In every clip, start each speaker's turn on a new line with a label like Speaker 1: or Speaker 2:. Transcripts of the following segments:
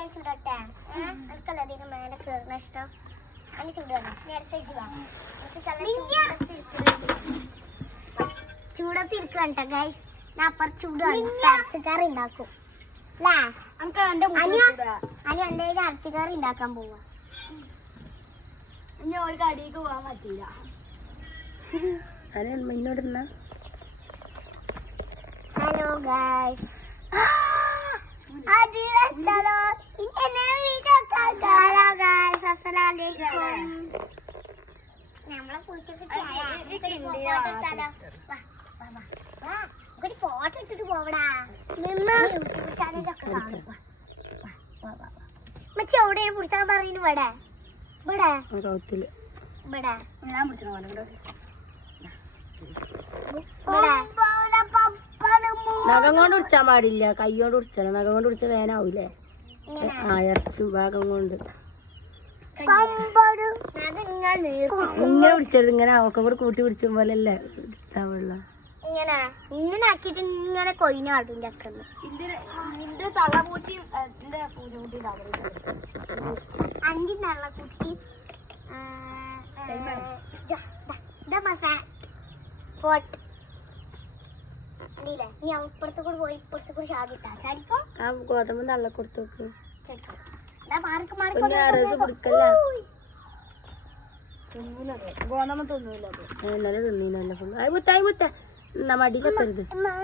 Speaker 1: ചുടട്ടെ എനിക്കല്ല അതിന് മേലെ കയറുന്ന ഇഷ്ടം അതിന് ചുടുകയാണ് നേരത്തെ ചൂടത്തിരിക്കണ്ട ഗൈസ് ഞാൻ അപ്പുറം ചൂടാണ് ഇറച്ചിക്കറി ഉണ്ടാക്കും അനി എന്റെ ഇറച്ചിക്കറി ഉണ്ടാക്കാൻ പോവാ
Speaker 2: ഇനി ഒരു കടിക്ക് പോവാൻ പറ്റില്ല
Speaker 3: ഇന്നോടിരുന്ന
Speaker 1: ഹലോ ഗൈസ് നമ്മളെ പൂച്ചക്ക് ഒരു ഫോട്ടോ എടുത്തിട്ട് പോവടാ യൂട്യൂബ് ചാനലൊക്കെ കാണും മച്ച എവിടെ പിടിച്ചാൻ പറയുന്നു ഇവിടെ ഇവിടെ ഇവിടെ
Speaker 2: ഞാൻ പിടിച്ചോ
Speaker 3: നഖം കൊണ്ട് ഉടിച്ചാൻ പാടില്ല കൈ കൊണ്ട് ഉടിച്ചാൽ നഖം കൊണ്ട് ഉടിച്ച വേനാവൂലേ ഇറച്ചി ഭാഗം കൊണ്ട് ഇങ്ങനെ പിടിച്ചത് ഇങ്ങനെ അവൾക്കും കൂടെ കൂട്ടി പിടിച്ച പോലല്ലേ ഇതാവുള്ള
Speaker 1: ഇങ്ങനെ ഇങ്ങനെ ആക്കിട്ട് ഇങ്ങനെ കൊയിനാടും ചക്കന്ന്
Speaker 2: നിന്റെ തള്ളപൂച്ചി എന്റെ പൂച്ചക്കുട്ടി
Speaker 1: അഞ്ചി നള്ളക്കുട്ടി ഫോർട്ട് അല്ലേ നീ അപ്പുറത്ത് കൂടെ പോയി ഇപ്പുറത്ത് കൂടെ ചാടിട്ടാ ചാടിക്കോ
Speaker 3: ആ ഗോതമ്പ് തള്ള കൊടുത്തു നോക്ക്
Speaker 2: ഗോതമ്പ് തിന്നൂല
Speaker 3: ഇന്നലെ തിന്നീനല്ല ഫുള്ള് അത് മുത്തായി മുത്ത എന്നാ മടിയിലെത്തരുത്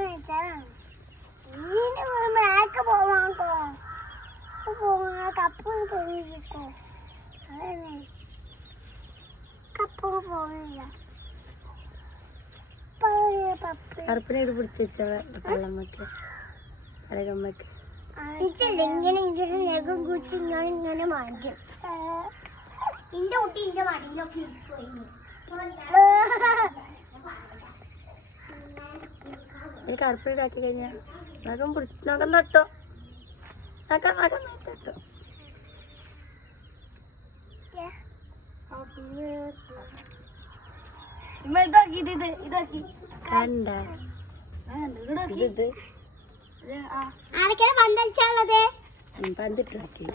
Speaker 3: കറുപ്പിനെ ഇത് പിടിച്ച് വെച്ച കള്ളമ്മക്ക് അരകമ്മക്ക്
Speaker 1: ഇങ്ങനെ ഇങ്ങനെ നെഗം കുറിച്ച് ഇങ്ങനെ മാറ്റും ഇന്റെ കുട്ടി ഇന്റെ മടിയിലൊക്കെ
Speaker 3: കറുപ്പിനെ ഇതാക്കി കഴിഞ്ഞാൽ നഖം നഖം തട്ടോ നഖം നഖം തട്ടോ
Speaker 2: ഇതാക്കി ഇതാക്കി
Speaker 3: കണ്ട ഇത്
Speaker 1: ആരൊക്കെയാണ് പന്തളിച്ചുള്ളത്
Speaker 3: പന്തിട്ട്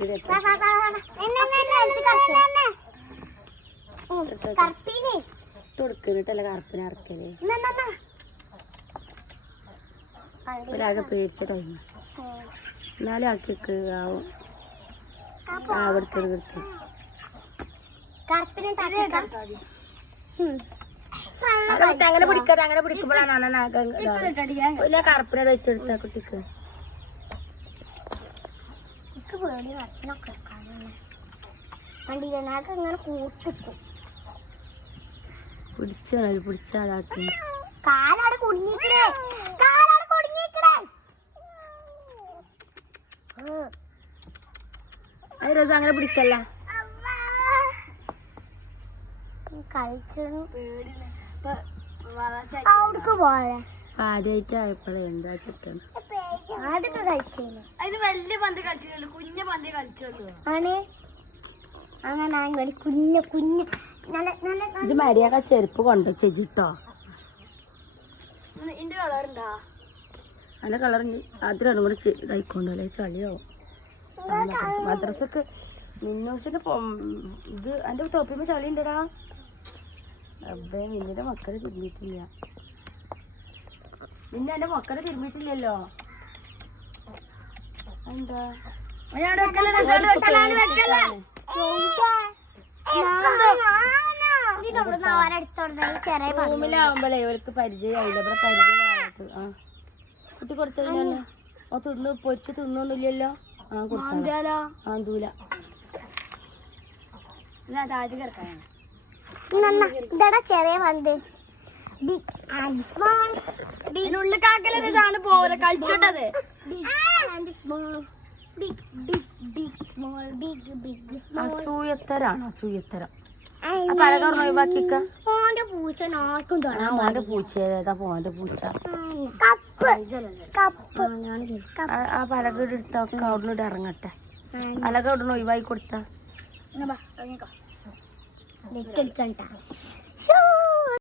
Speaker 1: കറുപ്പീനെ
Speaker 3: കൊടുക്കുന്നിട്ടല്ല കറുപ്പിനെ ഇറക്കല് ഒരാകെ പേടിച്ച ടൈം എന്നാലും ആക്കി ആവും ആവടുത്തത് കിടച്ച്
Speaker 1: കറുപ്പിനെ
Speaker 3: അങ്ങനെ പിടിക്കാറ് അങ്ങനെ പിടിക്കുമ്പോഴാണ് കറുപ്പിനെ വെച്ചെടുത്ത കുട്ടിക്ക്
Speaker 1: വണ്ടിയിലൊക്കെ ഇങ്ങനെ കൂട്ടിക്കും
Speaker 3: പിടിച്ചാലാക്കി
Speaker 1: കാലാണ് കുടുങ്ങിക്കണേ കാലാണ് കുടുങ്ങിക്കണേ
Speaker 3: അത് രസം അങ്ങനെ പിടിക്കല്ല
Speaker 1: കളിച്ചു പോയാ
Speaker 3: ആദ്യമായിട്ട് ആയപ്പോഴേ എന്താ ചിട്ടാണ്
Speaker 1: ആദ്യമൊക്കെ കളിച്ചു
Speaker 2: അതിന് വലിയ പന്ത് കളിച്ചില്ലല്ലോ കുഞ്ഞ പന്ത് കളിച്ചുള്ളൂ
Speaker 1: ആണ് അങ്ങനെ കുഞ്ഞ കുഞ്ഞ നല്ല നല്ല
Speaker 3: ഇത് മര്യാദ ചെരുപ്പ് കൊണ്ടു ചേച്ചിട്ടോ
Speaker 2: ഇന്റെ കളറുണ്ടാ
Speaker 3: നല്ല കളർ അതിലാണ് കൂടെ ഇതായിക്കൊണ്ടല്ലേ ചളിയാവും മദ്രസക്ക് മിന്നൂസിന് ഇത് എൻ്റെ തൊപ്പിമ്മ ചളി ഉണ്ടടാ അബ്ബേ മിന്നിന്റെ മക്കളെ തിരുമ്മിട്ടില്ല പിന്നെ എന്റെ മക്കളെ തിരുമ്മിട്ടില്ലല്ലോ എന്താ റൂമിലാവുമ്പോഴേ ഇവർക്ക് പരിചയമായില്ല ഇവിടെ പരിചയമായിട്ട് ആ കുട്ടി കൊടുത്തു കഴിഞ്ഞാല് ഓ തിന്നു പൊരിച്ച് തിന്നൊന്നുമില്ലല്ലോ ആ കൊടുത്താലോ ആ ദൂല
Speaker 2: താഴത്ത് കിടക്കാനാണ്
Speaker 1: ഇതടാ ചെറിയ പന്ത്
Speaker 2: ഉള്ളിൽ കാക്കലാണ് പോലെ കളിച്ചിട്ടത്
Speaker 3: അസൂയത്തരാണ് അസൂയത്തരം പലകർന്ന് ഒഴിവാക്കിക്ക
Speaker 1: മോന്റെ പൂച്ച നാർക്കും
Speaker 3: മോന്റെ പൂച്ച ഏതാ മോന്റെ പൂച്ച ആ പലക എടുത്തൊക്കെ അവിടുന്ന് ഇറങ്ങട്ടെ പലക അവിടുന്ന് ഒഴിവാക്കി കൊടുത്ത
Speaker 1: നെറ്റ് എടുക്കണ്ട